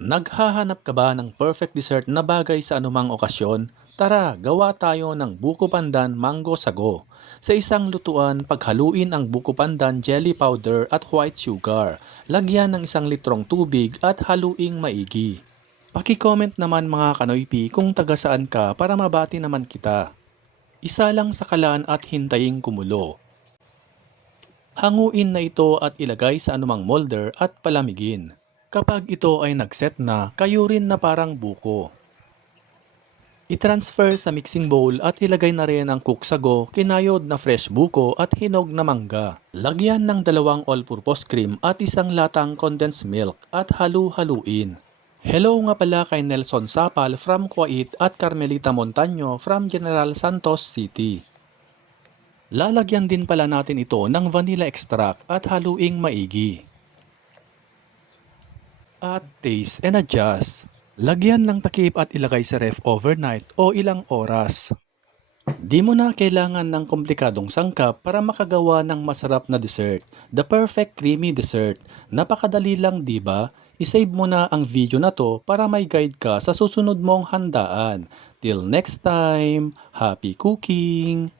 Naghahanap ka ba ng perfect dessert na bagay sa anumang okasyon? Tara, gawa tayo ng buko pandan mango sago. Sa isang lutuan, paghaluin ang buko pandan jelly powder at white sugar. Lagyan ng 1 litrong tubig at haluing maigi. Paki-comment naman mga kanoypi kung taga saan ka para mabati naman kita. Isa lang sa kalan at hintayin kumulo. Hanguin na ito at ilagay sa anumang molder at palamigin. Kapag ito ay nagset na, kayo rin na parang buko. I-transfer sa mixing bowl at ilagay na rin ang cook sago, kinayod na fresh buko at hinog na mangga. Lagyan ng 2 all-purpose cream at 1 latang condensed milk at halu-haluin. Hello nga pala kay Nelson Sapal from Kuwait at Carmelita Montaño from General Santos City. Lalagyan din pala natin ito ng vanilla extract at haluing maigi. At taste and adjust. Lagyan ng takip at ilagay sa ref overnight o ilang oras. Di mo na kailangan ng komplikadong sangkap para makagawa ng masarap na dessert. The perfect creamy dessert. Napakadali lang, di ba? I-save mo na ang video na to para may guide ka sa susunod mong handaan. Till next time, happy cooking!